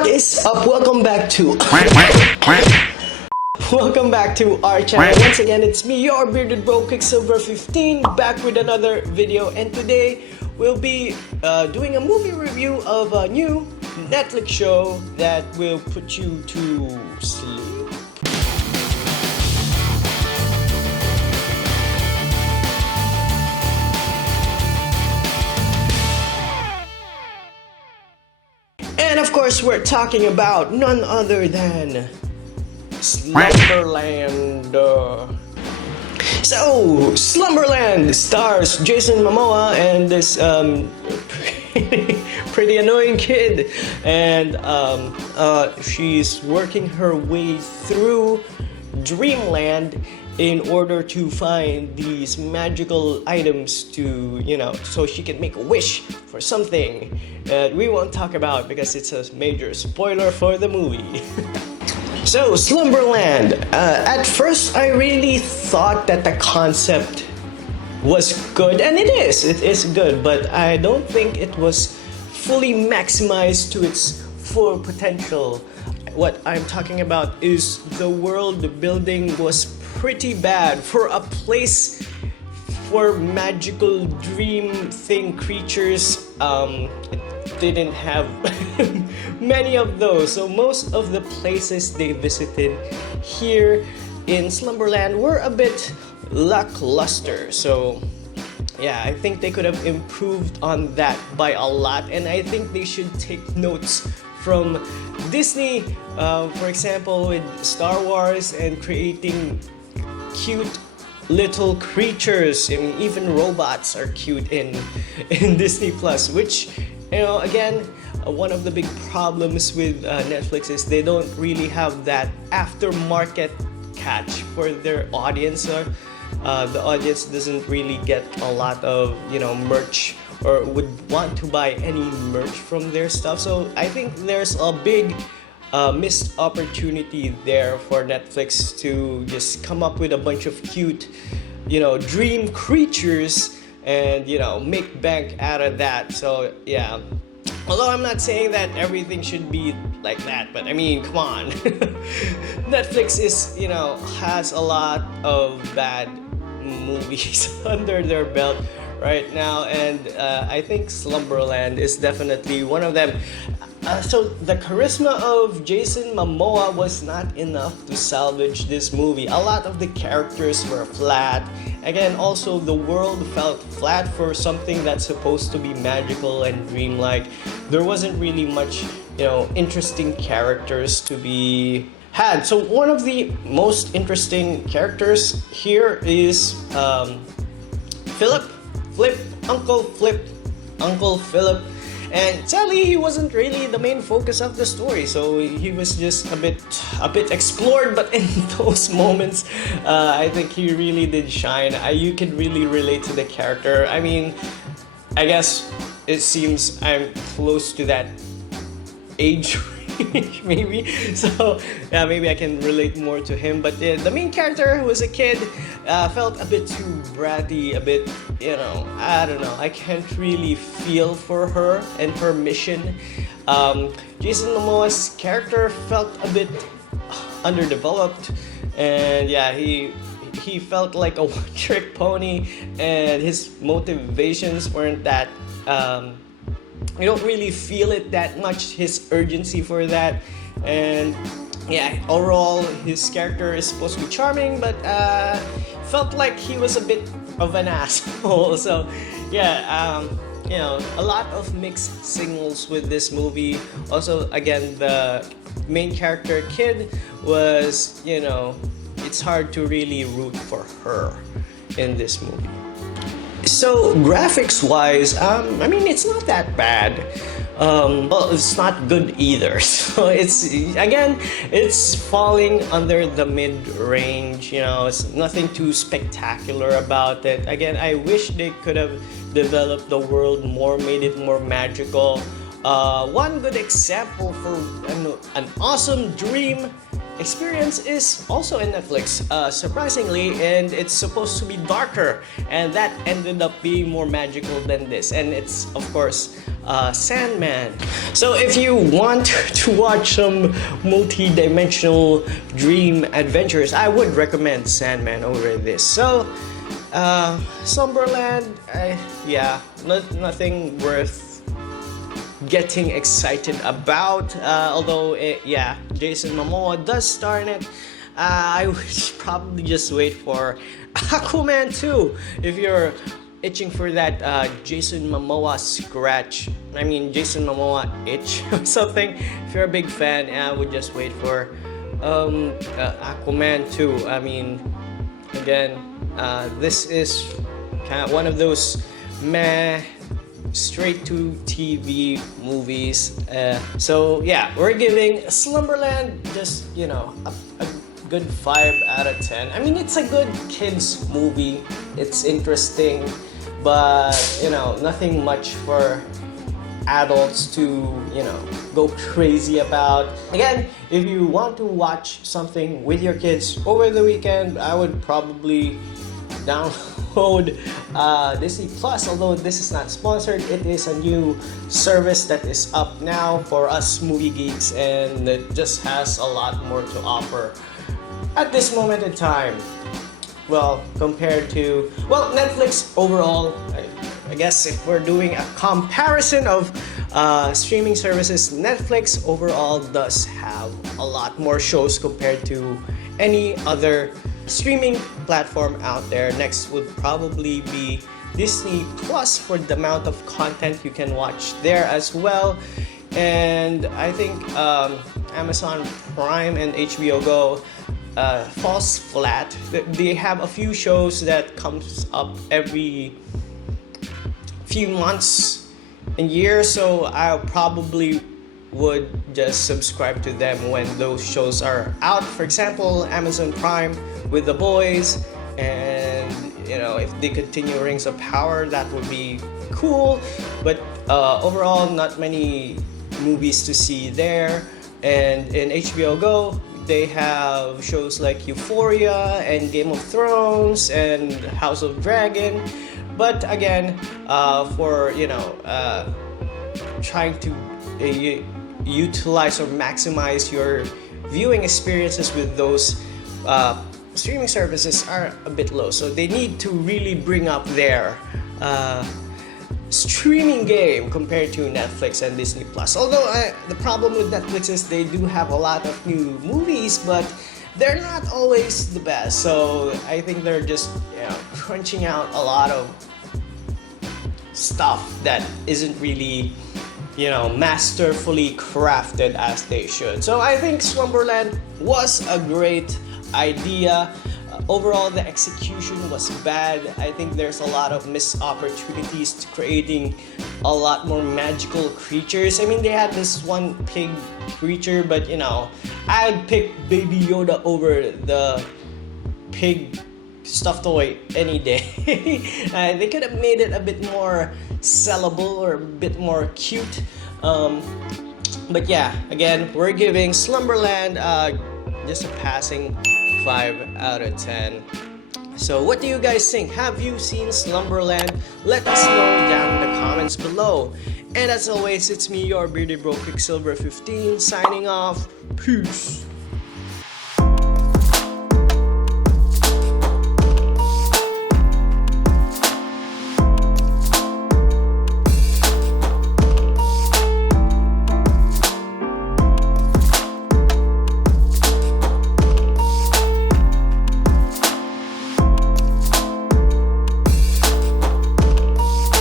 What is up? Welcome back to Welcome back to our channel. Once again, it's me, your bearded bro, QuickSilver 15, back with another video. And today we'll be doing a movie review of a new Netflix show that will put you to sleep. And of course, we're talking about none other than Slumberland. So, Slumberland stars Jason Momoa and this pretty annoying kid, and she's working her way through Dreamland in order to find these magical items to, so she can make a wish for something that we won't talk about because it's a major spoiler for the movie. So, Slumberland. At first, I really thought that the concept was good, and it is good, but I don't think it was fully maximized to its full potential. What I'm talking about is the world building was pretty bad for a place for magical dream thing creatures. It didn't have many of those, so most of the places they visited here in Slumberland were a bit lackluster. So yeah, I think they could have improved on that by a lot, and I think they should take notes from Disney, for example with Star Wars and creating cute little creatures. I mean, even robots are cute in Disney Plus, which, again, one of the big problems with Netflix is they don't really have that aftermarket catch for their audience. The audience doesn't really get a lot of merch or would want to buy any merch from their stuff. So I think there's a big missed opportunity there for Netflix to just come up with a bunch of cute, dream creatures and make bank out of that. So yeah, although I'm not saying that everything should be like that, but I mean, come on. Netflix is has a lot of bad movies under their belt right now, and I think Slumberland is definitely one of them. So the charisma of Jason Momoa was not enough to salvage this movie. A lot of the characters were flat. Again, also the world felt flat for something that's supposed to be magical and dreamlike. There wasn't really much, interesting characters to be had. So one of the most interesting characters here is Uncle Philip. And sadly, he wasn't really the main focus of the story, so he was just a bit explored. But in those moments, I think he really did shine. You can really relate to the character. I mean, I guess it seems I'm close to that age range, maybe. So yeah, maybe I can relate more to him. But the main character, who was a kid, felt a bit too bratty, a bit, I don't know. I can't really feel for her and her mission. Jason Momoa's character felt a bit underdeveloped, and yeah, he felt like a one-trick pony, and his motivations weren't that. You don't really feel it that much, his urgency for that. And yeah, overall his character is supposed to be charming, but felt like he was a bit of an asshole. So yeah, a lot of mixed signals with this movie. Also, again, the main character kid was, it's hard to really root for her in this movie. So graphics wise, I mean, it's not that bad. Well, it's not good either. So it's falling under the mid-range. It's nothing too spectacular about it. Again, I wish they could have developed the world more, made it more magical. One good example for an awesome dream experience is also in Netflix, surprisingly, and it's supposed to be darker, and that ended up being more magical than this. And it's, of course, Sandman. So if you want to watch some multi-dimensional dream adventures, I would recommend Sandman over this. So, Slumberland, yeah, nothing worth getting excited about, although yeah, Jason Momoa does star in it. I would probably just wait for Aquaman 2 if you're itching for that Jason Momoa Jason Momoa itch or something. If you're a big fan, I would just wait for Aquaman 2. I mean, again, this is kind of one of those meh straight to TV movies. So yeah, we're giving Slumberland just, you know, a good 5 out of 10. I mean, it's a good kids movie. It's interesting, but you know, nothing much for adults to, you know, go crazy about. Again, if you want to watch something with your kids over the weekend, I would probably download Disney Plus. Although this is not sponsored, it is a new service that is up now for us movie geeks, and it just has a lot more to offer at this moment in time. Well, compared to, well, Netflix overall, I guess if we're doing a comparison of streaming services, Netflix overall does have a lot more shows compared to any other streaming platform out there. Next would probably be Disney Plus for the amount of content you can watch there as well. And I think Amazon Prime and HBO Go falls flat. They have a few shows that comes up every few months and years, so I probably would just subscribe to them when those shows are out. For example, Amazon Prime with The Boys, and you know, if they continue Rings of Power, that would be cool. But overall, not many movies to see there. And in HBO Go, they have shows like Euphoria and Game of Thrones and House of Dragon. But again, for, you know, trying to utilize or maximize your viewing experiences with those streaming services are a bit low. So they need to really bring up their streaming game compared to Netflix and Disney Plus. Although the problem with Netflix is they do have a lot of new movies, but they're not always the best. So I think they're just, you know, crunching out a lot of stuff that isn't really, you know, masterfully crafted as they should. So I think Slumberland was a great idea. Overall, the execution was bad. I think there's a lot of missed opportunities to creating a lot more magical creatures. I mean, they had this one pig creature, but you know, I'd pick Baby Yoda over the pig stuffed toy any day. They could have made it a bit more sellable or a bit more cute. But yeah, again, we're giving Slumberland just a passing 5 out of 10. So what do you guys think? Have you seen Slumberland? Let us know down in the comments below. And as always, it's me, your bearded bro QuickSilver 15, signing off. Peace.